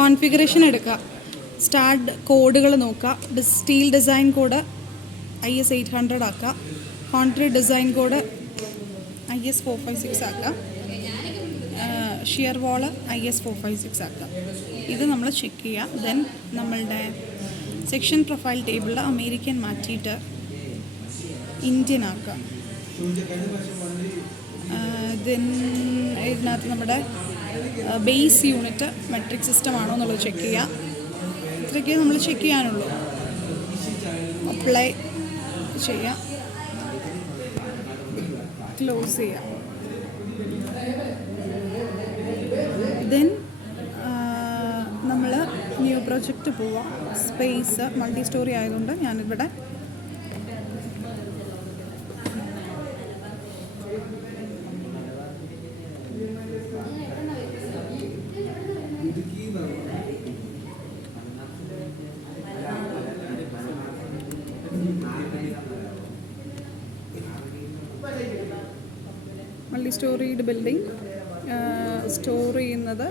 Configuration എടുക്കുക, start കോഡുകൾ നോക്കുക, സ്റ്റീൽ ഡിസൈൻ കോഡ് IS 800 ആക്കുക, കോൺക്രീറ്റ് ഡിസൈൻ കോഡ് IS 456 ആക്കുക, ഷിയർ വാള് IS 456 ആക്കുക. ഇത് നമ്മൾ ചെക്ക് ചെയ്യുക. ദെൻ നമ്മളുടെ സെക്ഷൻ പ്രൊഫൈൽ ടേബിളിൽ അമേരിക്കൻ മാറ്റിയിട്ട് ഇന്ത്യൻ ആക്കുക. ദെൻ ഇതിനകത്ത് നമ്മുടെ ബേസ് യൂണിറ്റ് മെട്രിക് സിസ്റ്റം ആണോ എന്നുള്ളത് ചെക്ക് ചെയ്യുക. ഇത്രയൊക്കെ നമ്മൾ ചെക്ക് ചെയ്യാനുള്ളൂ. അപ്ലൈ ചെയ്യുക, ക്ലോസ് ചെയ്യുക. ദെൻ നമ്മൾ ന്യൂ പ്രൊജക്റ്റ് പോവാം. സ്പേസ് മൾട്ടി സ്റ്റോറി ആയതുകൊണ്ട് ഞാനിവിടെ മൾട്ടി സ്റ്റോറീഡ് ബിൽഡിംഗ് സ്റ്റോർ ചെയ്യുന്നത്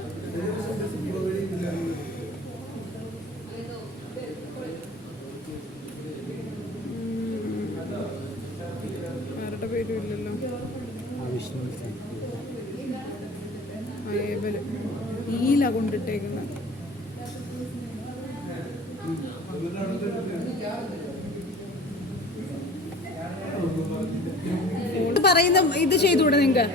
ആരുടെ പേരും ഇല്ലല്ലോ. ഈല കൊണ്ടിട്ടേക്കുന്നത് പറയുന്ന ഇത് ചെയ്തുകൂടെ നിങ്ങൾക്ക്?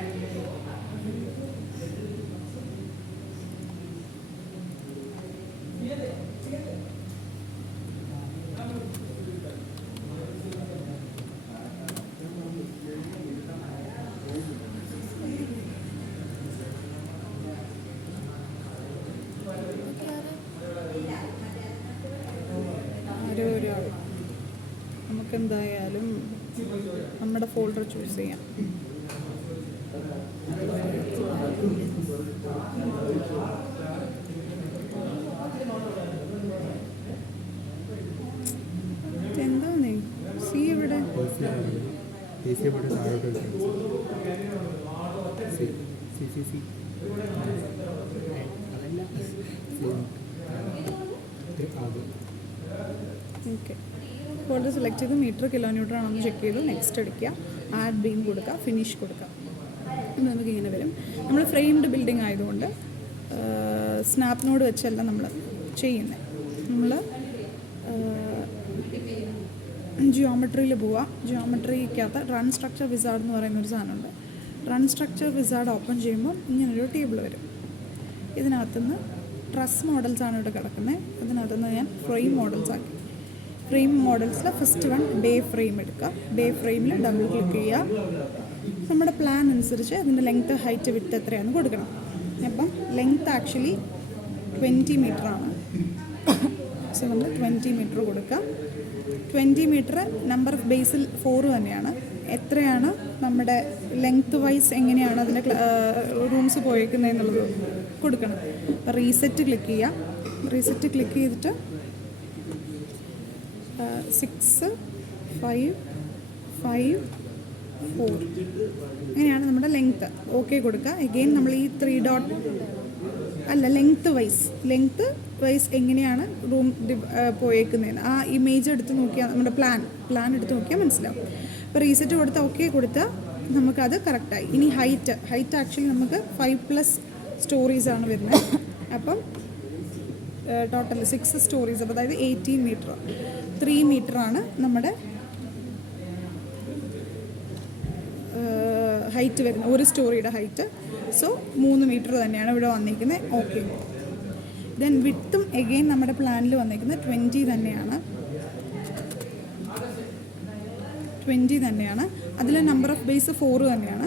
നമുക്കെന്തായാലും നമ്മുടെ ഫോൾഡർ ചൂസ് ചെയ്യാം. എന്താന്നേ സി എവിടെ? ഓക്കെ, ഫോൾഡർ സെലക്ട് ചെയ്ത് മീറ്റർ കിലോമീറ്റർ ആണെന്ന് ചെക്ക് ചെയ്തു. നെക്സ്റ്റ് അടിക്കുക, ആഡ് ബീം കൊടുക്കുക, ഫിനിഷ് കൊടുക്കുക. നമുക്ക് ഇങ്ങനെ വരും. നമ്മൾ ഫ്രെയിംഡ് ബിൽഡിംഗ് ആയതുകൊണ്ട് സ്നാപ്പ് നോഡ് വെച്ചല്ല നമ്മൾ ചെയ്യുന്നത്. നമ്മൾ ജിയോമെട്രിയിൽ പോവുക. ജിയോമെട്രിക്കകത്ത് റൺ സ്ട്രക്ചർ വിസാർഡ് എന്ന് പറയുന്നൊരു സാധനമുണ്ട്. റൺ സ്ട്രക്ചർ വിസാർഡ് ഓപ്പൺ ചെയ്യുമ്പോൾ ഇങ്ങനൊരു ടേബിൾ വരും. ഇതിനകത്തുനിന്ന് ട്രസ് മോഡൽസാണ് ഇവിടെ കിടക്കുന്നത്. ഇതിനകത്തുനിന്ന് ഞാൻ ഫ്രെയിം മോഡൽസ് ആക്കി. ഫ്രെയിം മോഡൽസിൽ ഫസ്റ്റ് വൺ ബേ ഫ്രെയിം എടുക്കുക. ബേ ഫ്രെയിമിൽ ഡബിൾ ക്ലിക്ക് ചെയ്യുക. നമ്മുടെ പ്ലാൻ അനുസരിച്ച് അതിൻ്റെ ലെങ്ത്ത്, ഹൈറ്റ്, വിഡ്ത്ത് എത്രയാണെന്ന് കൊടുക്കണം. അപ്പം ലെങ്ത്ത് ആക്ച്വലി 20 മീറ്ററാണ്. സോ നമ്മൾ 20 മീറ്റർ കൊടുക്കുക. 20 മീറ്റർ നമ്പർ ഓഫ് ബേസിൽ 4 തന്നെയാണ്. എത്രയാണ് നമ്മുടെ ലെങ്ത്ത് വൈസ് എങ്ങനെയാണ് അതിൻ്റെ റൂംസ് പോയേക്കുന്നതെന്നുള്ളത് കൊടുക്കണം. അപ്പോൾ റീസെറ്റ് ക്ലിക്ക് ചെയ്യുക. റീസെറ്റ് ക്ലിക്ക് ചെയ്തിട്ട് 6, 5, 5, 4 അങ്ങനെയാണ് നമ്മുടെ ലെങ്ത്ത്. ഓക്കെ കൊടുക്കുക. എഗെയിൻ നമ്മൾ ഈ 3 ഡോട്ട് അല്ല, ലെങ്ത്ത് വൈസ് എങ്ങനെയാണ് റൂം പോയേക്കുന്നതെന്ന് ആ ഇമേജ് എടുത്ത് നോക്കിയാൽ, നമ്മുടെ പ്ലാൻ എടുത്ത് നോക്കിയാൽ മനസ്സിലാവും. അപ്പോൾ റീസെറ്റ് കൊടുത്താൽ ഓക്കെ കൊടുത്താൽ നമുക്കത് കറക്റ്റായി. ഇനി ഹൈറ്റ് ആക്ച്വലി നമുക്ക് 5+ സ്റ്റോറീസാണ് വരുന്നത്. അപ്പം ടോട്ടൽ 6 സ്റ്റോറീസ്, അപ്പോൾ അതായത് 18 മീറ്റർ. 3 മീറ്ററാണ് നമ്മുടെ ഹൈറ്റ് വരുന്നത്, ഒരു സ്റ്റോറിയുടെ ഹൈറ്റ്. സോ 3 മീറ്റർ തന്നെയാണ് ഇവിടെ വന്നിരിക്കുന്നത്. ഓക്കെ. ദെൻ വിഡ്ത്തും എഗെയിൻ നമ്മുടെ പ്ലാനിൽ വന്നിരിക്കുന്നത് 20 തന്നെയാണ്. 20 തന്നെയാണ്. അതിൽ നമ്പർ ഓഫ് ബേസ് 4 തന്നെയാണ്.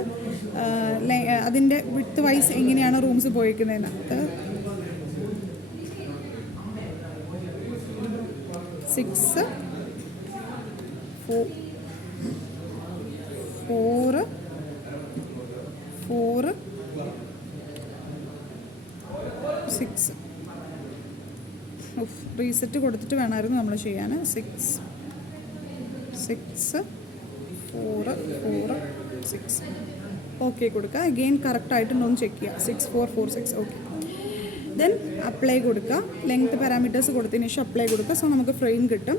അതിൻ്റെ വിഡ്ത്ത് വൈസ് എങ്ങനെയാണ് റൂംസ് പോയിരിക്കുന്നതിനകത്ത് 6, 4, 6. റീസെറ്റ് കൊടുത്തിട്ട് വേണമായിരുന്നു നമ്മൾ ചെയ്യാൻ. 6, 4, 6. ഓക്കെ കൊടുക്കുക. അഗെയിൻ കറക്റ്റായിട്ടുണ്ടോ എന്ന് ചെക്ക് ചെയ്യുക. 6, 4, 4, 6. ഓക്കെ. ദെൻ അപ്ലൈ കൊടുക്കുക, ലെങ്ത് പാരാമീറ്റേഴ്സ് കൊടുത്തതിന് ശേഷം അപ്ലൈ കൊടുക്കുക. സോ നമുക്ക് ഫ്രെയിം കിട്ടും.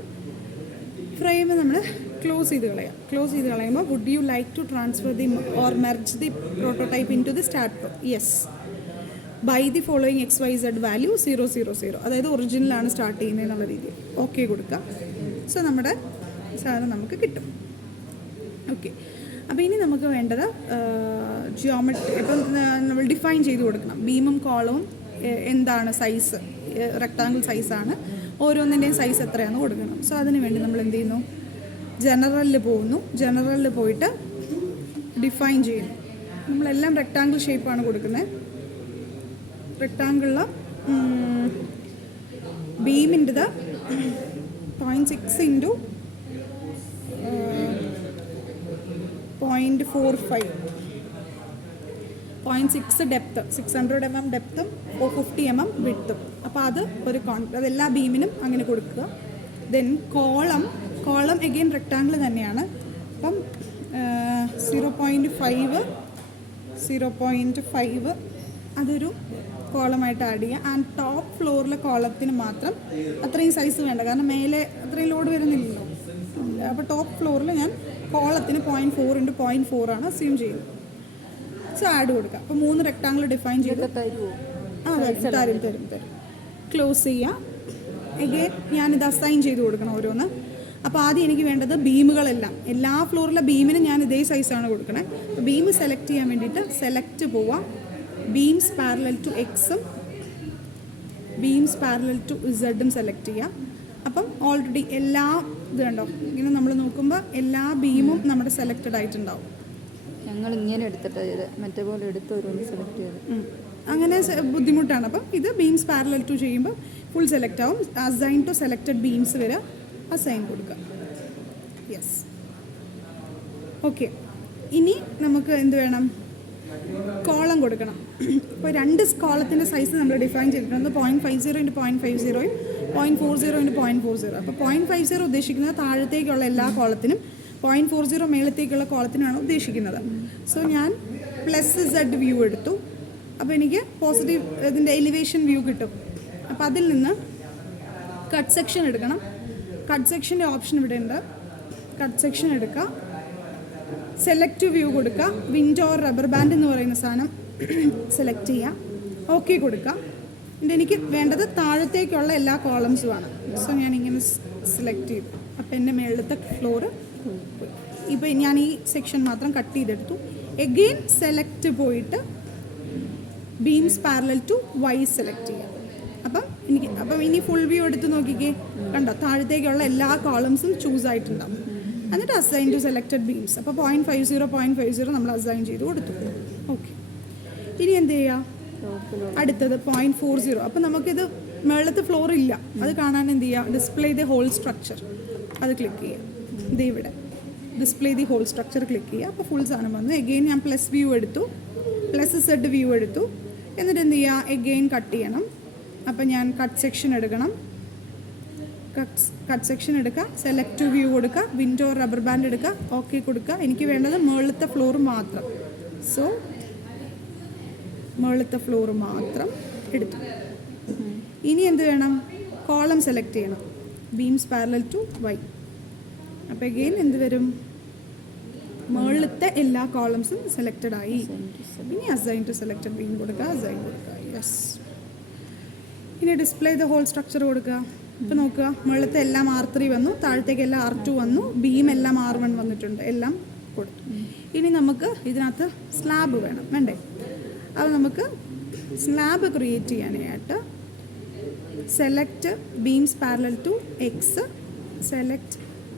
ഫ്രെയിം നമ്മൾ ക്ലോസ് ചെയ്ത് കളയാം. ക്ലോസ് ചെയ്ത് കളയുമ്പോൾ would you like to transfer the or merge the prototype into the start pro? Yes. By the following XYZ value 000, അതായത് ഒറിജിനലാണ് സ്റ്റാർട്ട് ചെയ്യുന്നത് എന്നുള്ള രീതിയിൽ ഓക്കെ കൊടുക്കുക. സോ നമ്മുടെ സാധനം നമുക്ക് കിട്ടും. ഓക്കെ, അപ്പോൾ ഇനി നമുക്ക് വേണ്ടത് ജിയോമെട്രി. ഇപ്പം നമ്മൾ ഡിഫൈൻ ചെയ്ത് കൊടുക്കണം. ബീമും കോളവും എന്താണ് സൈസ്, റെക്ടാങ്കിൾ സൈസാണ്, ഓരോന്നിൻ്റെയും സൈസ് എത്രയാണെന്ന് കൊടുക്കണം. സോ അതിന് വേണ്ടി നമ്മൾ എന്ത് ചെയ്യുന്നു, ജനറലിൽ പോകുന്നു. ജനറലിൽ പോയിട്ട് ഡിഫൈൻ ചെയ്യുന്നു. നമ്മളെല്ലാം റെക്ടാങ്കിൾ ഷേപ്പാണ് കൊടുക്കുന്നത്. റെക്ടാങ്കിളിൽ ബീമിൻ്റെത് 0.6 ഇൻറ്റു 0.45, 0.6 ഡെപ്ത്ത്, 600 mm ഡെപ്ത്തും 450 mm വിഡ്ത്തും. അപ്പോൾ അത് ഒരു അതെല്ലാ ബീമിനും അങ്ങനെ കൊടുക്കുക. ദെൻ കോളം എഗെയിൻ റെക്ടാങ്കിൾ തന്നെയാണ്. അപ്പം 0.5 അതൊരു കോളമായിട്ട് ആഡ് ചെയ്യുക. ആൻഡ് ടോപ്പ് ഫ്ലോറിലെ കോളത്തിന് മാത്രം അത്രയും സൈസ് വേണ്ട, കാരണം മേലെ അത്രയും ലോഡ് വരുന്നില്ലല്ലോ. അപ്പോൾ ടോപ്പ് ഫ്ലോറിൽ ഞാൻ കോളത്തിന് 0.4 ഇൻറ്റു 0.4 ആണ് അസ്യൂം ചെയ്യുന്നത്. സോ ആഡ് കൊടുക്കുക. അപ്പോൾ 3 റെക്ടാങ്കിൾ ഡിഫൈൻ ചെയ്ത് തരും. ക്ലോസ് ചെയ്യുക. എഗെയിൻ ഞാനിത് അസൈൻ ചെയ്ത് കൊടുക്കണം ഓരോന്ന്. അപ്പോൾ ആദ്യം എനിക്ക് വേണ്ടത് ബീമുകളെല്ലാം, എല്ലാ ഫ്ലോറിലെ ബീമിനും ഞാൻ ഇതേ സൈസാണ് കൊടുക്കണേ. അപ്പോൾ ബീം സെലക്ട് ചെയ്യാൻ വേണ്ടിയിട്ട് സെലക്ട് പോവാം. ബീംസ് പാരലൽ ടു എക്സും ബീംസ് പാരലൽ ടു ഇസഡും സെലക്ട് ചെയ്യാം. അപ്പം ഓൾറെഡി എല്ലാ ഇത് കണ്ടോ, ഇങ്ങനെ നമ്മൾ നോക്കുമ്പോൾ എല്ലാ ബീമും നമ്മുടെ സെലക്റ്റഡ് ആയിട്ടുണ്ടാവും. ഞങ്ങൾ ഇങ്ങനെ എടുത്തിട്ട് മറ്റേ പോലെ എടുത്ത് ഓരോന്ന് സെലക്ട് ചെയ്ത് അങ്ങനെ ബുദ്ധിമുട്ടാണ്. അപ്പം ഇത് ബീംസ് പാരലൽ ടു ചെയ്യുമ്പോൾ ഫുൾ സെലക്ട് ആവും. അസൈൻ ടു സെലക്റ്റഡ് ബീംസ് വരെ അസൈൻ കൊടുക്കുക. Yes, okay. ഇനി നമുക്ക് എന്ത് വേണം, കോളം കൊടുക്കണം. ഇപ്പോൾ 2 കോളത്തിൻ്റെ സൈസ് നമ്മൾ ഡിഫൈൻ ചെയ്തിട്ടുണ്ട്. 0.50 ഇൻറ്റു 0.50 0.40 ഇൻറ്റു 0.40. അപ്പോൾ 0.50 ഉദ്ദേശിക്കുന്നത് താഴത്തേക്കുള്ള എല്ലാ കോളത്തിനും, 0.40 മേളത്തേക്കുള്ള കോളത്തിനാണ് ഉദ്ദേശിക്കുന്നത്. സോ ഞാൻ +Z വ്യൂ എടുത്തു. അപ്പോൾ എനിക്ക് പോസിറ്റീവ് ഇതിൻ്റെ എലിവേഷൻ വ്യൂ കിട്ടും. അപ്പോൾ അതിൽ നിന്ന് കട്ട് സെക്ഷൻ എടുക്കണം. കട്ട് സെക്ഷൻ്റെ ഓപ്ഷൻ ഇവിടെ ഉണ്ട്. കട്ട് സെക്ഷൻ എടുക്കുക, സെലക്ട് വ്യൂ കൊടുക്കുക, വിൻഡോ ഓർ റബ്ബർ ബാൻഡ് എന്ന് പറയുന്ന സാധനം സെലക്ട് ചെയ്യുക, ഓക്കെ കൊടുക്കുക. എന്നിട്ട് എനിക്ക് വേണ്ടത് താഴത്തേക്കുള്ള എല്ലാ കോളംസുമാണ്. സോ ഞാനിങ്ങനെ സെലക്ട് ചെയ്തു. അപ്പോൾ എൻ്റെ മേളത്തെ ഫ്ലോറ് ഇപ്പോൾ ഞാൻ ഈ സെക്ഷൻ മാത്രം കട്ട് ചെയ്തെടുത്തു. എഗെയിൻ സെലക്ട് പോയിട്ട് beams parallel to Y select ചെയ്യാം. അപ്പം ഇനി ഫുൾ വ്യൂ എടുത്ത് നോക്കിക്കേ, കണ്ടോ താഴത്തേക്കുള്ള എല്ലാ കോളംസും ചൂസ് ആയിട്ടുണ്ടാവും. എന്നിട്ട് അസൈൻ ടു സെലക്റ്റഡ് ബീംസ്. അപ്പോൾ 0.50 നമ്മൾ അസൈൻ ചെയ്ത് കൊടുത്തു. ഓക്കെ, ഇനി എന്ത് ചെയ്യുക, അടുത്തത് 0.40. അപ്പോൾ നമുക്കിത് മേളത്തെ ഫ്ലോർ ഇല്ല, അത് കാണാൻ എന്ത് ചെയ്യുക, ഡിസ്പ്ലേ ദി ഹോൾ സ്ട്രക്ചർ അത് ക്ലിക്ക് ചെയ്യുക. ഇത് ഇവിടെ display the whole structure click ചെയ്യുക. അപ്പോൾ ഫുൾ സാധനം വന്നു. എഗെയിൻ ഞാൻ +Z വ്യൂ എടുത്തു. എന്നിട്ട് എന്ത് ചെയ്യുക, എഗെയിൻ കട്ട് ചെയ്യണം. അപ്പം ഞാൻ കട്ട് സെക്ഷൻ എടുക്കണം. കട്ട് സെക്ഷൻ എടുക്കുക, സെലക്ട് വ്യൂ കൊടുക്കുക, വിൻഡോ റബ്ബർ ബാൻഡ് എടുക്കുക, ഓക്കെ കൊടുക്കുക. എനിക്ക് വേണ്ടത് മുകളിലത്തെ ഫ്ലോർ മാത്രം. സോ മുകളിലത്തെ ഫ്ലോർ മാത്രം എടുത്തു. ഇനി എന്ത് വേണം, കോളം സെലക്ട് ചെയ്യണം. Beams parallel to Y. അപ്പോൾ എഗെയിൻ എന്ത് വരും, മുകളിലത്തെ എല്ലാ കോളംസും സെലക്റ്റഡ് ആയി. ഇനി അസൈൻ ടു സെലക്റ്റഡ് ബീം കൊടുക്കുക, അസൈൻ കൊടുക്കുക. യെസ്. ഇനി ഡിസ്പ്ലേ ദ ഹോൾ സ്ട്രക്ചർ കൊടുക്കുക. ഇപ്പോൾ നോക്കുക, മുകളിലത്തെ എല്ലാം R3 വന്നു, താഴത്തേക്ക് എല്ലാം R2 വന്നു, ബീം എല്ലാം R1 വന്നിട്ടുണ്ട്, എല്ലാം കൊടുത്തു. ഇനി നമുക്ക് ഇതിനകത്ത് സ്ലാബ് വേണ്ടേ? അപ്പോൾ നമുക്ക് സ്ലാബ് ക്രിയേറ്റ് ചെയ്യാനായിട്ട് select beams parallel to X, select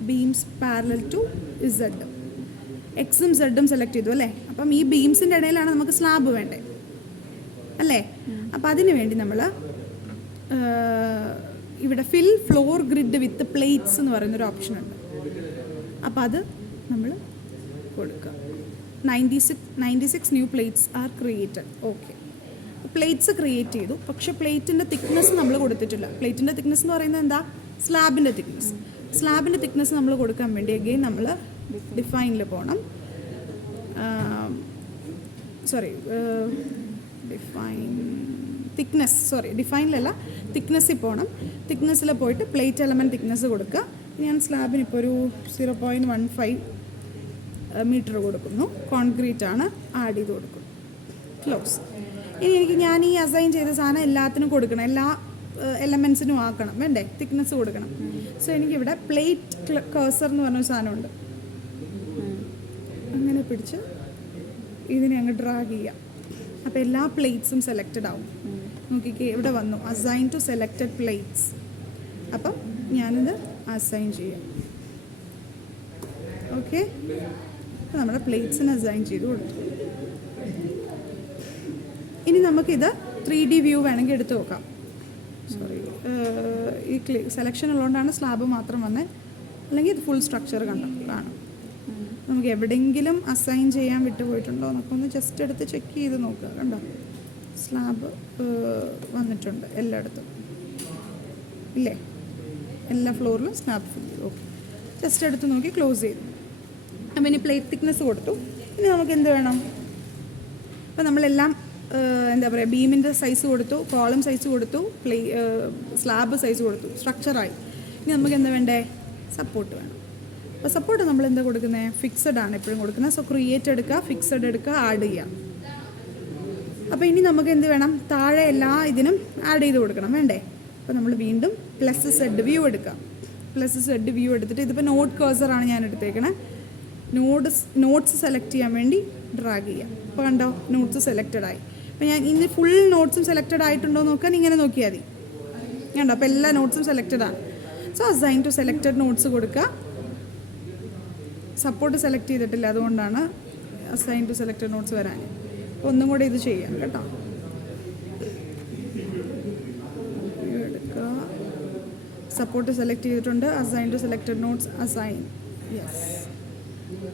beams parallel to Z. എക്സും സെഡും സെലക്ട് ചെയ്തു അല്ലേ? അപ്പം ഈ ബീംസിൻ്റെ ഇടയിലാണ് നമുക്ക് സ്ലാബ് വേണ്ടേ അല്ലേ? അപ്പം അതിന് വേണ്ടി നമ്മൾ ഇവിടെ ഫിൽ ഫ്ലോർ ഗ്രിഡ് വിത്ത് പ്ലേറ്റ്സ് എന്ന് പറയുന്നൊരു ഓപ്ഷൻ ഉണ്ട്. അപ്പോൾ അത് നമ്മൾ കൊടുക്കുക. 96 new plates are created. Okay, plates create ചെയ്തു. പക്ഷേ പ്ലേറ്റിൻ്റെ തിക്നെസ് നമ്മൾ കൊടുത്തിട്ടില്ല. പ്ലേറ്റിൻ്റെ തിക്നെസ് എന്ന് പറയുന്നത് എന്താ, സ്ലാബിൻ്റെ തിക്നെസ്. സ്ലാബിൻ്റെ തിക്നെസ് നമ്മൾ കൊടുക്കാൻ വേണ്ടി അഗെയിൻ നമ്മൾ ഡിഫൈനിൽ പോകണം. ഡിഫൈൻ ഡിഫൈനിലല്ല, തിക്നെസ്സിൽ പോകണം. തിക്നെസ്സിൽ പോയിട്ട് പ്ലേറ്റ് എലമെൻറ്റ് തിക്നെസ് കൊടുക്കുക. ഞാൻ സ്ലാബിന് ഇപ്പോൾ ഒരു 0.15 മീറ്റർ കൊടുക്കുന്നു. കോൺക്രീറ്റ് ആണ്, ആഡ് ചെയ്ത് കൊടുക്കും. ക്ലോസ്. ഇനി ഞാൻ ഈ അസൈൻ ചെയ്ത സാധനം എല്ലാത്തിനും കൊടുക്കണം, എല്ലാ എലമെൻസിനും ആക്കണം, വേണ്ടേ? തിക്നെസ് കൊടുക്കണം. സോ എനിക്കിവിടെ പ്ലേറ്റ് കേഴ്സർ എന്ന് പറഞ്ഞൊരു സാധനമുണ്ട്. അങ്ങനെ പിടിച്ച് ഇതിനെ അങ്ങ് ഡ്രാഗ് ചെയ്യാം. അപ്പോൾ എല്ലാ പ്ലേറ്റ്സും സെലക്റ്റഡ് ആവും. നോക്കിക്കേ, ഇവിടെ വന്നു അസൈൻ ടു സെലക്റ്റഡ് പ്ലേറ്റ്സ്. അപ്പം ഞാനിത് അസൈൻ ചെയ്യാം. ഓക്കെ, നമ്മുടെ പ്ലേറ്റ്സിന് അസൈൻ ചെയ്ത് കൊടുത്തു. ഇനി നമുക്കിത് 3D വ്യൂ വേണമെങ്കിൽ എടുത്ത് നോക്കാം. ഈ സെലക്ഷൻ ഉള്ളതുകൊണ്ടാണ് സ്ലാബ് മാത്രം വന്നത്, അല്ലെങ്കിൽ ഇത് ഫുൾ സ്ട്രക്ചർ കാണും. നമുക്ക് എവിടെയെങ്കിലും അസൈൻ ചെയ്യാൻ വിട്ടുപോയിട്ടുണ്ടോ എന്നൊക്കെ ഒന്ന് ജസ്റ്റ് എടുത്ത് ചെക്ക് ചെയ്ത് നോക്കുക. കണ്ടോ, സ്ലാബ് വന്നിട്ടുണ്ട് എല്ലായിടത്തും ഇല്ലേ? എല്ലാ ഫ്ലോറിലും സ്ലാബ് ഫിൽ ചെയ്തു. ഓക്കെ, ജസ്റ്റ് എടുത്ത് നോക്കി ക്ലോസ് ചെയ്തു. അപ്പം ഇനി പ്ലേറ്റ് തിക്നെസ് കൊടുത്തു. ഇനി നമുക്ക് എന്ത് വേണം? അപ്പം നമ്മളെല്ലാം എന്താ പറയുക, ബീമിൻ്റെ സൈസ് കൊടുത്തു, കോളം സൈസ് കൊടുത്തു, സ്ലാബ് സൈസ് കൊടുത്തു, സ്ട്രക്ചറായി. ഇനി നമുക്ക് എന്താ വേണ്ടേ? സപ്പോർട്ട് വേണം. അപ്പോൾ സപ്പോർട്ട് നമ്മൾ എന്താ കൊടുക്കുന്നത്? ഫിക്സഡ് ആണ് എപ്പോഴും കൊടുക്കുന്നത്. സോ ക്രിയേറ്റ് എടുക്കുക, ഫിക്സഡ് എടുക്കുക, ആഡ് ചെയ്യാം. അപ്പോൾ ഇനി നമുക്ക് എന്ത് വേണം? താഴെ എല്ലാ ഇതിനും ആഡ് ചെയ്ത് കൊടുക്കണം, വേണ്ടേ? അപ്പോൾ നമ്മൾ വീണ്ടും +Z വ്യൂ എടുക്കാം. +Z വ്യൂ എടുത്തിട്ട് ഇതിപ്പോൾ നോട്ട് കേഴ്സറാണ് ഞാൻ എടുത്തേക്കണേ. നോട്ട്സ് സെലക്ട് ചെയ്യാൻ വേണ്ടി ഡ്രാഗ് ചെയ്യാം. അപ്പോൾ കണ്ടോ, നോട്ട്സ് സെലക്റ്റഡ് ആയി. അപ്പോൾ ഞാൻ ഇന്ന് ഫുൾ നോട്ട്സും സെലക്റ്റഡ് ആയിട്ടുണ്ടോ നോക്കാൻ ഇങ്ങനെ നോക്കിയാൽ മതി. കണ്ടോ, അപ്പോൾ എല്ലാ നോട്ട്സും സെലക്റ്റഡ് ആണ്. So assign to selected nodes കൊടുക്കുക. സപ്പോർട്ട് സെലക്ട് ചെയ്തിട്ടില്ല, അതുകൊണ്ടാണ് അസൈൻ ടു സെലക്റ്റഡ് നോട്ട്സ് വരാൻ. അപ്പോൾ ഒന്നും കൂടെ ഇത് ചെയ്യാം കേട്ടോ. എടുക്കുക, സപ്പോർട്ട് സെലക്ട് ചെയ്തിട്ടുണ്ട്. Assign to selected nodes, assign. Yes,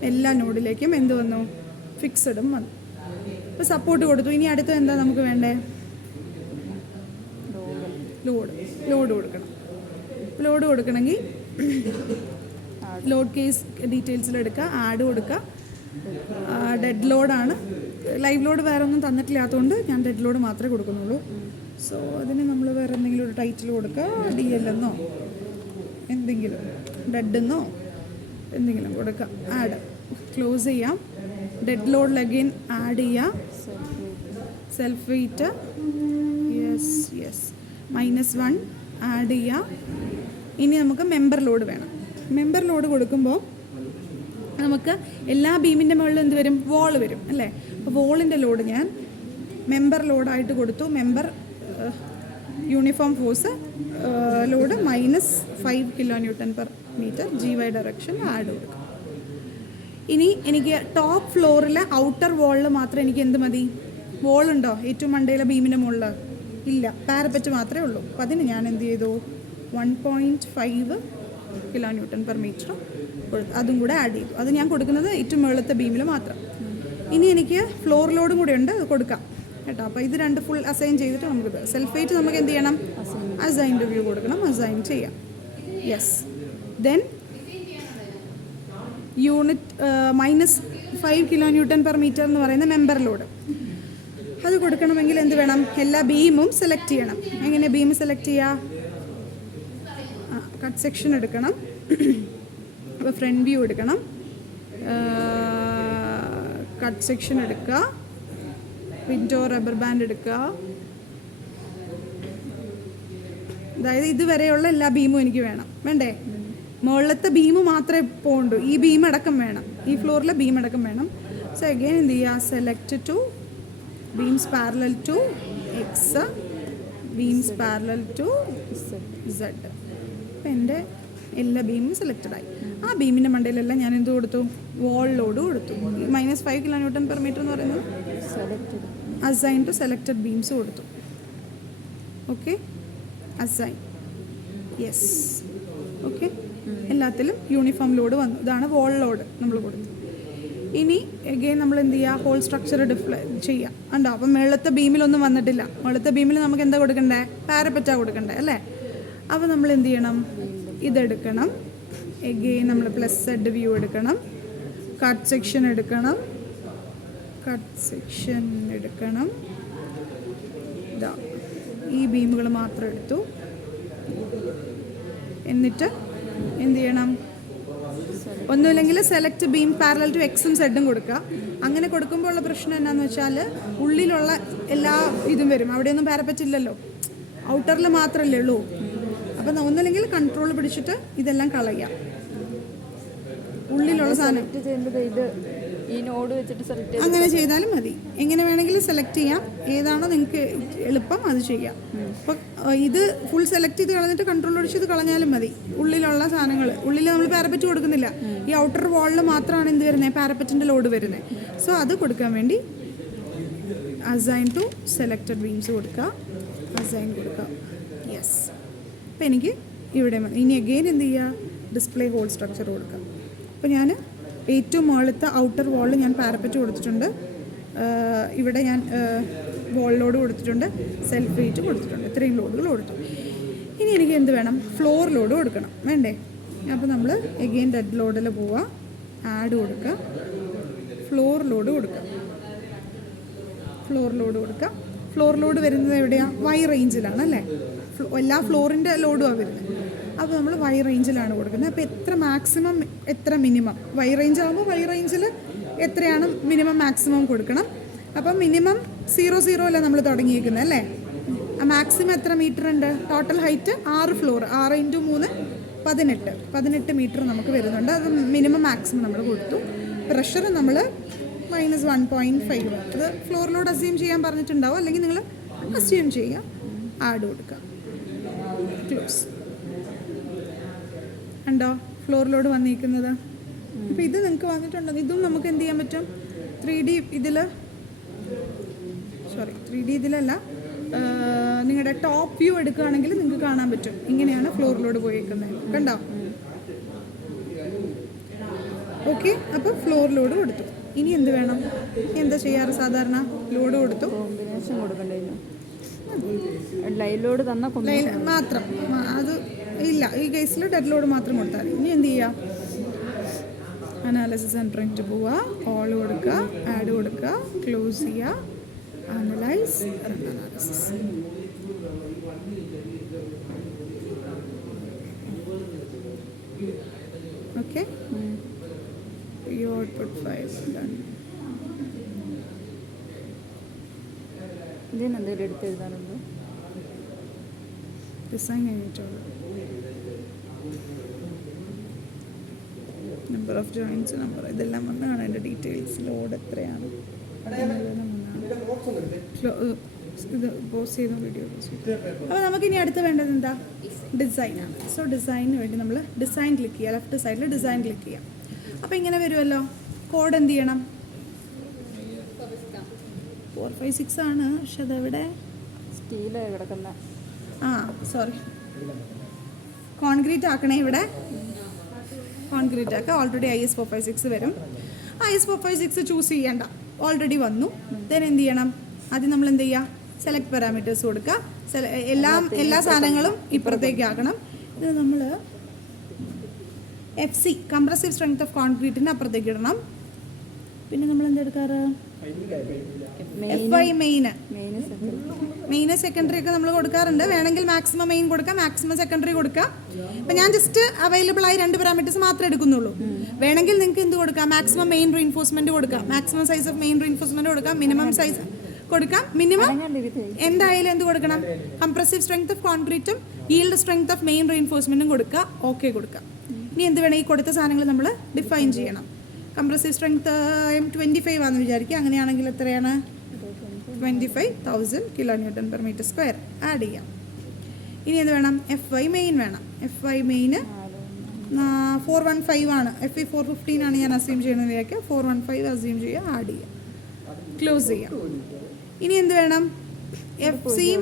എല്ലാ നോഡിലേക്കും എന്ത് വന്നു? ഫിക്സഡും വന്നു. അപ്പോൾ സപ്പോർട്ട് കൊടുത്തു. ഇനി അടുത്ത് എന്താ നമുക്ക് വേണ്ടേ? ലോഡ് കൊടുക്കണം. ലോഡ് കൊടുക്കണമെങ്കിൽ ലോഡ് കേസ് ഡീറ്റെയിൽസിലെടുക്കുക, ആഡ് കൊടുക്കുക. ഡെഡ് ലോഡാണ്. ലൈവ് ലോഡ് വേറെ ഒന്നും തന്നിട്ടില്ലാത്തതുകൊണ്ട് ഞാൻ ഡെഡ് ലോഡ് മാത്രമേ കൊടുക്കുന്നുള്ളൂ. സോ അതിന് നമ്മൾ വേറെ എന്തെങ്കിലും ഒരു ടൈറ്റിൽ കൊടുക്കുക. DL എന്നോ എന്തെങ്കിലും, ഡെഡെന്നോ എന്തെങ്കിലും കൊടുക്കുക. ആഡ്, ക്ലോസ് ചെയ്യാം. ഡെഡ് ലോഡിൽ അഗെയിൻ ആഡ് ചെയ്യാം. സെൽഫ് വെയിറ്റ്, യെസ്, -1 ആഡ് ചെയ്യാം. ഇനി നമുക്ക് മെമ്പർ ലോഡ് വേണം. മെമ്പർ ലോഡ് കൊടുക്കുമ്പോൾ നമുക്ക് എല്ലാ ബീമിൻ്റെ മുകളിൽ എന്ത് വരും? വോൾ വരും അല്ലേ? അപ്പോൾ വോളിൻ്റെ ലോഡ് ഞാൻ മെമ്പർ ലോഡായിട്ട് കൊടുത്തു. Member uniform force load -5 kN/m GY direction add കൊടുക്കും. ഇനി എനിക്ക് ടോപ്പ് ഫ്ലോറിലെ ഔട്ടർ വോളിൽ മാത്രം എനിക്ക് എന്ത് മതി? വോളുണ്ടോ ഏറ്റവും മണ്ടയിലെ ബീമിൻ്റെ മുകളിൽ? ഇല്ല, പാരപ്പറ്റ് മാത്രമേ ഉള്ളൂ. അപ്പോൾ അതിന് ഞാൻ എന്ത് ചെയ്തു? 1.5 kN/m അതും കൂടെ ആഡ് ചെയ്തു. അത് ഞാൻ കൊടുക്കുന്നത് ഏറ്റവും മുകളിലത്തെ ബീമിൽ മാത്രം. ഇനി എനിക്ക് ഫ്ലോർ ലോഡും കൂടെ ഉണ്ട്, അത് കൊടുക്കാം കേട്ടോ. അപ്പോൾ ഇത് രണ്ട് ഫുൾ അസൈൻ ചെയ്തിട്ട് നമുക്കിത് സെൽഫ് വെയിറ്റ് നമുക്ക് എന്ത് ചെയ്യണം? അസൈൻ റിവ്യൂ കൊടുക്കണം, അസൈൻ ചെയ്യാം. യെസ്, ദെൻ യൂണിറ്റ് -5 kN/m എന്ന് പറയുന്ന മെമ്പർ ലോഡ് അത് കൊടുക്കണമെങ്കിൽ എന്ത് വേണം? എല്ലാ ബീമും സെലക്ട് ചെയ്യണം. എങ്ങനെ ബീം സെലക്ട് ചെയ്യുക? കട്ട് സെക്ഷൻ എടുക്കണം, അപ്പോൾ ഫ്രണ്ട് വ്യൂ എടുക്കണം, കട്ട് സെക്ഷൻ എടുക്കുക, വിൻഡോ റബ്ബർ ബാൻഡ് എടുക്കുക. അതായത് ഇതുവരെയുള്ള എല്ലാ ബീമും എനിക്ക് വേണം, വേണ്ടേ? മുകളിലത്തെ ബീം മാത്രമേ പോകണ്ടൂ, ഈ ബീം അടക്കം വേണം, ഈ ഫ്ലോറിലെ ബീം അടക്കം വേണം. സോ അഗെയിൻ എന്ത് ചെയ്യുക? Select to beams parallel to X, beams parallel to Z. അപ്പം എൻ്റെ എല്ലാ ബീമും സെലക്റ്റഡ് ആയി. ആ ബീമിൻ്റെ മണ്ടയിലെല്ലാം ഞാൻ എന്ത് കൊടുത്തു? വോൾ ലോഡ് കൊടുത്തു. -5 kN/m എന്ന് പറയുന്നത് അസൈൻ ടു സെലക്റ്റഡ് ബീംസ് കൊടുത്തു. Okay, assign, yes, okay. എല്ലാത്തിലും യൂണിഫോം ലോഡ് വന്നു. ഇതാണ് വോൾ ലോഡ് നമ്മൾ കൊടുത്തു. ഇനി എഗെയിൻ നമ്മൾ എന്ത് ചെയ്യുക? ഹോൾ സ്ട്രക്ചർ ചെയ്യാം. ഉണ്ടോ? അപ്പം മുകളിലത്തെ ബീമിലൊന്നും വന്നിട്ടില്ല. മുകളിലത്തെ ബീമിൽ നമുക്ക് എന്താ കൊടുക്കണ്ടേ? പാരപ്പറ്റാണ് കൊടുക്കണ്ടേ അല്ലേ? അപ്പോൾ നമ്മൾ എന്ത് ചെയ്യണം? ഇതെടുക്കണം. എഗെയിൻ നമ്മൾ +Z വ്യൂ എടുക്കണം, കട്ട് സെക്ഷൻ എടുക്കണം, ഇതാ ഈ ബീമുകൾ മാത്രം എടുത്തു. എന്നിട്ട് എന്ത് ചെയ്യണം? ഒന്നുമില്ലെങ്കിൽ സെലക്ട് ബീം പാരലൽ ടു എക്സും സെഡും കൊടുക്കുക. അങ്ങനെ കൊടുക്കുമ്പോൾ ഉള്ള പ്രശ്നം എന്താണെന്ന് വെച്ചാൽ ഉള്ളിലുള്ള എല്ലാ ഇതും വരും. അവിടെയൊന്നും പാരപ്പറ്റ് ഇല്ലല്ലോ, ഔട്ടറിൽ മാത്രമല്ലേ ഉള്ളൂ. അപ്പം ഒന്നുമില്ലെങ്കിൽ കൺട്രോൾ പിടിച്ചിട്ട് ഇതെല്ലാം കളയാം. ഉള്ളിലുള്ള സാധനം ഇത് ഈ നോഡ് വെച്ചിട്ട് സെലക്ട് അങ്ങനെ ചെയ്താലും മതി. എങ്ങനെ വേണമെങ്കിലും സെലക്ട് ചെയ്യാം. ഏതാണോ നിങ്ങൾക്ക് എളുപ്പം അത് ചെയ്യാം. അപ്പം ഇത് ഫുൾ സെലക്ട് ചെയ്ത് കളഞ്ഞിട്ട് കൺട്രോൾ ഒഴിച്ച് ഇത് കളഞ്ഞാലും മതി. ഉള്ളിലുള്ള സാധനങ്ങൾ ഉള്ളിൽ നമ്മൾ പാരപ്പറ്റ് കൊടുക്കുന്നില്ല. ഈ ഔട്ടർ വാളിൽ മാത്രമാണ് എന്ത് വരുന്നത്? പാരപ്പറ്റിൻ്റെ ലോഡ് വരുന്നത്. സോ അത് കൊടുക്കാൻ വേണ്ടി അസൈൻ ടു സെലക്റ്റഡ് ബീംസ് കൊടുക്കുക. അസൈൻ കൊടുക്കുക. യെസ്. അപ്പം എനിക്ക് ഇവിടെ ഇനി അഗെയിൻ എന്ത് ചെയ്യുക? ഡിസ്പ്ലേ ഹോൾ സ്ട്രക്ചർ കൊടുക്കുക. അപ്പോൾ ഞാൻ ഏറ്റവും മുകളിലത്തെ ഔട്ടർ വാളിൽ ഞാൻ പാരപ്പറ്റ് കൊടുത്തിട്ടുണ്ട്. ഇവിടെ ഞാൻ വാൾ ലോഡ് കൊടുത്തിട്ടുണ്ട്, സെൽഫ് വെയിറ്റ് കൊടുത്തിട്ടുണ്ട്. ഇത്രയും ലോഡുകൾ കൊടുത്തു. ഇനി എനിക്ക് എന്ത് വേണം? ഫ്ലോർ ലോഡ് കൊടുക്കണം, വേണ്ടേ? അപ്പോൾ നമ്മൾ എഗെയിൻ ഡെഡ് ലോഡിൽ പോവുക, ആഡ് കൊടുക്കുക, ഫ്ലോർ ലോഡ് കൊടുക്കുക. ഫ്ലോർ ലോഡ് കൊടുക്കുക. ഫ്ലോർ ലോഡ് വരുന്നത് എവിടെയാണ്? വൈ റേഞ്ചിലാണ് അല്ലേ? എല്ലാ ഫ്ലോറിൻ്റെ ലോഡുമാണ് വരുന്നത്. അപ്പോൾ നമ്മൾ വൈ റേഞ്ചിലാണ് കൊടുക്കുന്നത്. അപ്പോൾ എത്ര മാക്സിമം എത്ര മിനിമം? വൈ റേഞ്ച് ആകുമ്പോൾ വൈ റേഞ്ചിൽ എത്രയാണ് മിനിമം മാക്സിമം കൊടുക്കണം. അപ്പം മിനിമം 0 നമ്മൾ തുടങ്ങിയിരിക്കുന്നത് അല്ലേ? ആ മാക്സിമം എത്ര മീറ്റർ ഉണ്ട്? ടോട്ടൽ ഹൈറ്റ് 6 ഫ്ലോർ, 6 × 3 18 മീറ്റർ നമുക്ക് വരുന്നുണ്ട്. അത് മിനിമം മാക്സിമം നമ്മൾ കൊടുത്തു. പ്രഷർ നമ്മൾ -1.5. അത് ഫ്ലോറിലോട് അസ്യൂം ചെയ്യാൻ പറഞ്ഞിട്ടുണ്ടാവും, അല്ലെങ്കിൽ നിങ്ങൾ അസ്യൂം ചെയ്യുക. ആഡ് കൊടുക്കുക, ക്ലോസ്. ഉണ്ടോ ഫ്ലോറിലോട് വന്നിരിക്കുന്നത്? അപ്പോൾ ഇത് നിങ്ങൾക്ക് വന്നിട്ടുണ്ടോ? ഇതും നമുക്ക് എന്ത് ചെയ്യാൻ പറ്റും? 3D ഇതിലല്ല, നിങ്ങളുടെ ടോപ്പ് വ്യൂ എടുക്കുകയാണെങ്കിൽ നിങ്ങൾക്ക് കാണാൻ പറ്റും. ഇങ്ങനെയാണ് ഫ്ലോറിലോട് പോയിരിക്കുന്നത്, കണ്ടോ? ഓക്കെ. അപ്പോൾ ഫ്ലോർ ലോഡ് കൊടുത്തു. ഇനി എന്ത് വേണം? എന്താ ചെയ്യാറ് സാധാരണ? ലോഡ് കൊടുത്തു, കോമ്പിനേഷൻ കൊടുക്കണ്ടേനു. ലൈവ് ലോഡ് തന്ന മാത്രം അത് ഇല്ല. ഈ കേസിൽ ഡെഡ് ലോഡ് മാത്രം കൊടുത്താൽ മതി. ഇനി എന്ത് ചെയ്യുക? അനാലിസിസ് ആൻഡ് പ്രിന്റ് പോവുക, ഓൾ കൊടുക്കുക, ആഡ് കൊടുക്കുക, ക്ലോസ് ചെയ്യുക, analyse, analysis. Okay. Output file done. ഇതിനെന്തെങ്കിലും എടുത്ത് എഴുതാനുണ്ടോ? ഡിസൈൻ കഴിഞ്ഞിട്ടുള്ളൂ. നമ്പർ ഓഫ് ജോയിൻസ്, നമ്പർ, ഇതെല്ലാം വന്നാണ് എൻ്റെ ഡീറ്റെയിൽസ്. ലോഡ് എത്രയാണ് ഇത് പോസ്റ്റ് ചെയ്യുന്ന വീഡിയോ. അപ്പോൾ നമുക്കിനി അടുത്ത് വേണ്ടത് എന്താ? ഡിസൈനാണ്. സോ ഡിസൈനിന് വേണ്ടി നമ്മൾ ഡിസൈൻ ക്ലിക്ക് ചെയ്യുക. ലെഫ്റ്റ് സൈഡിൽ ഡിസൈൻ ക്ലിക്ക് ചെയ്യാം. അപ്പോൾ ഇങ്ങനെ വരുമല്ലോ. കോഡ് എന്ത് ചെയ്യണം? 456 ആണ്, പക്ഷെ അതെവിടെ? സ്റ്റീലാണ് കിടക്കുന്ന. സോറി, കോൺക്രീറ്റ് ആക്കണേ. ഇവിടെ കോൺക്രീറ്റ് ആക്കുക. ഓൾറെഡി IS 456 വരും. IS 456 ചൂസ് ചെയ്യേണ്ട, ഓൾറെഡി വന്നു. ദെൻ എന്ത് ചെയ്യണം? ആദ്യം നമ്മൾ എന്ത് ചെയ്യുക? സെലക്ട് പാരാമീറ്റേഴ്സ് കൊടുക്കുക. എല്ലാ സാധനങ്ങളും ഇപ്പുറത്തേക്ക് ആക്കണം. ഇത് നമ്മൾ FC കംപ്രസീവ് സ്ട്രെങ്ത് ഓഫ് കോൺക്രീറ്റിന് അപ്പുറത്തേക്ക് ഇടണം. പിന്നെ നമ്മൾ എന്തെടുക്കാറ്? FI മെയിൻ സെക്കൻഡറി ഒക്കെ നമ്മൾ കൊടുക്കാറുണ്ട്. വേണമെങ്കിൽ മാക്സിമം മെയിൻ കൊടുക്കാം, മാക്സിമം സെക്കൻഡറി കൊടുക്കാം. അപ്പം ഞാൻ ജസ്റ്റ് അവൈലബിൾ ആയി 2 പാരാമീറ്റേഴ്സ് മാത്രമേ എടുക്കുന്നുള്ളൂ. വേണമെങ്കിൽ നിങ്ങൾക്ക് എന്ത് കൊടുക്കാം? മാക്സിമം മെയിൻ റീൻഫോഴ്സ്മെന്റ് കൊടുക്കാം, maximum size of main reinforcement കൊടുക്കാം, മിനിമം സൈസ് കൊടുക്കാം. മിനിമം എന്തായാലും എന്ത് കൊടുക്കണം? കംപ്രസീവ് സ്ട്രെങ്ത് ഓഫ് കോൺക്രീറ്റും ഈൽഡ് സ്ട്രെങ്ത് ഓഫ് മെയിൻ റീൻഫോഴ്സ്മെന്റും കൊടുക്കുക. ഓക്കെ കൊടുക്കാം. ഇനി എന്ത് വേണം? ഈ കൊടുത്ത സാധനങ്ങൾ നമ്മൾ ഡിഫൈൻ ചെയ്യണം. കംപ്രസീവ് സ്ട്രെങ്ത് M25 ആണെന്ന് വിചാരിക്കുക. അങ്ങനെയാണെങ്കിൽ എത്രയാണ്? 25,000 kN/m². ആഡ് ചെയ്യാം. ഇനി എന്ത് വേണം? FI മെയിൻ വേണം. FI മെയിൻ 415 ആണ്. FI 415 ആണ് ഞാൻ അസ്യൂം ചെയ്യുന്നത്. 415 അസ്യൂം ചെയ്യുക, ആഡ് ചെയ്യാം, ക്ലോസ് ചെയ്യാം. ഇനി എന്ത് വേണം? FCയും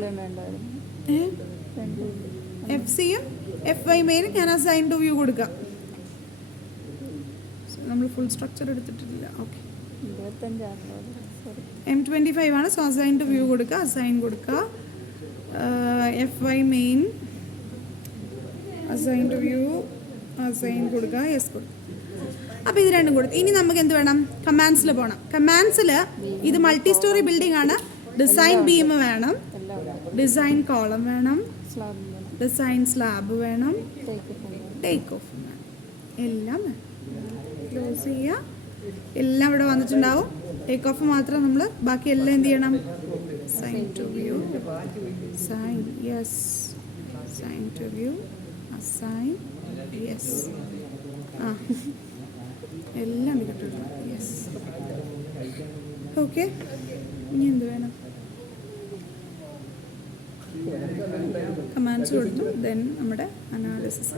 FI മെയിനും ഞാൻ അസൈൻ ടു വ്യൂ കൊടുക്കാം. നമ്മൾ ഫുൾ സ്ട്രക്ചർ എടുത്തിട്ടില്ല. ഓക്കെ, M25 ആണ്. സോ അസൈൻ ടു വ്യൂ കൊടുക്കുക, അസൈൻ കൊടുക്കുക. FI main assign to view, assign കൊടുക്കുക, യെസ് കൊടുക്കുക. അപ്പോൾ ഇത് രണ്ടും കൊടുത്തു. ഇനി നമുക്ക് എന്ത് വേണം? കമാൻഡ്സിൽ പോകണം. കമാൻഡ്സിൽ ഇത് മൾട്ടി സ്റ്റോറി ബിൽഡിംഗ് ആണ്. ഡിസൈൻ ബീം വേണം, ഡിസൈൻ കോളം വേണം, സ്ലാബ് വേണം, ഡിസൈൻ സ്ലാബ് വേണം, ടേക്ക് ഓഫ് വേണം. ടേക്ക് ഓഫ് വേണം, എല്ലാം വേണം. ക്ലോസ് ചെയ്യുക. എല്ലാം ഇവിടെ വന്നിട്ടുണ്ടാവും. ടേക്ക് ഓഫ് മാത്രം നമ്മൾ ബാക്കി എല്ലാം എന്ത് ചെയ്യണം? Sign to view, sign yes, sign to view, assign yes. ആ എല്ലാം കിട്ടിയിട്ടുണ്ട്. യെസ്. ഓക്കെ, ഇനി എന്ത് വേണം? കമാൻഡ്സ് കൊടുത്തു. ദെൻ നമ്മുടെ analysis.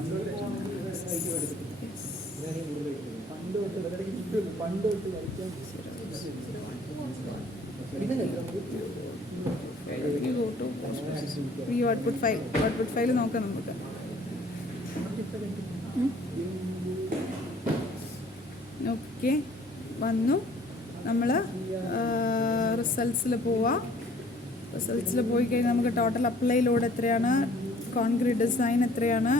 View output file. Output file നോക്കാം നമുക്ക്. ഓക്കെ, വന്നു. നമ്മൾ റിസൾട്ട്സിൽ പോവാം. റിസൾട്ട്സിൽ പോയി കഴിഞ്ഞാൽ നമുക്ക് ടോട്ടൽ അപ്ലൈ ലോഡ് എത്രയാണ്, കോൺക്രീറ്റ് ഡിസൈൻ എത്രയാണ്,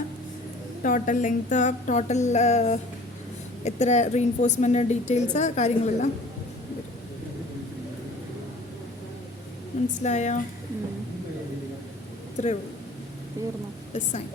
ടോട്ടൽ ലെങ്ത്, ടോട്ടൽ എത്ര റീഇൻഫോഴ്സ്മെൻറ്റ് ഡീറ്റെയിൽസ്, കാര്യങ്ങളെല്ലാം വരും. മനസ്സിലായോ? ഇത്രയേ ഉള്ളൂ തീർന്നോ? ഡിസൈൻ.